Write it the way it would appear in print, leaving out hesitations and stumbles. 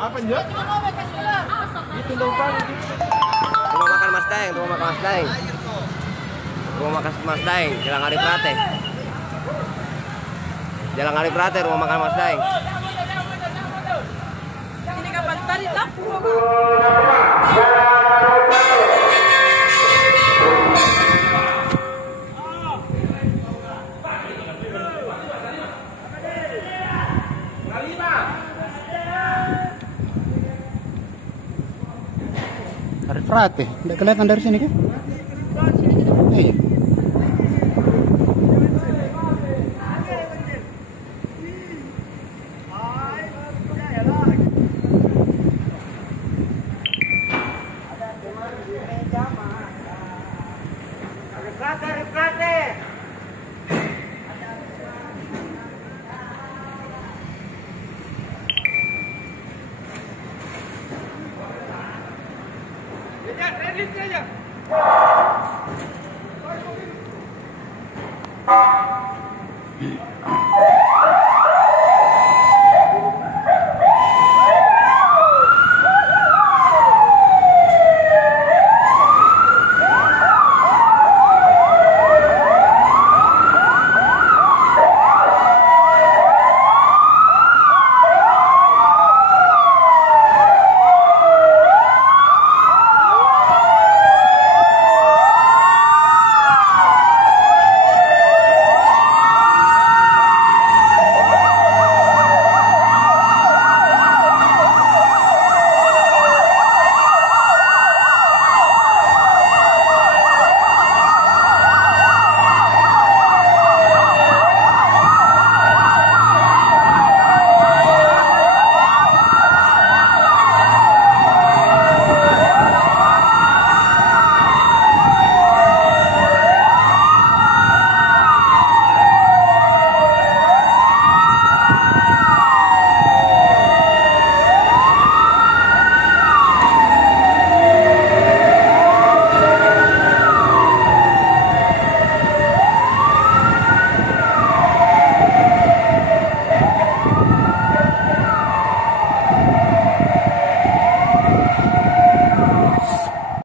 Apa njak? Itu dong Pak. Rumah makan Mas Daeng, rumah makan Mas Daeng. Rumah makan Mas Daeng, Jalan Ari Prate. Jalan Ari Prate, rumah makan Mas Daeng. Ini kapan tadi lampu apa? Ari Prate, tidak kelihatan dari sini kan? Iya. Ya, ready aja.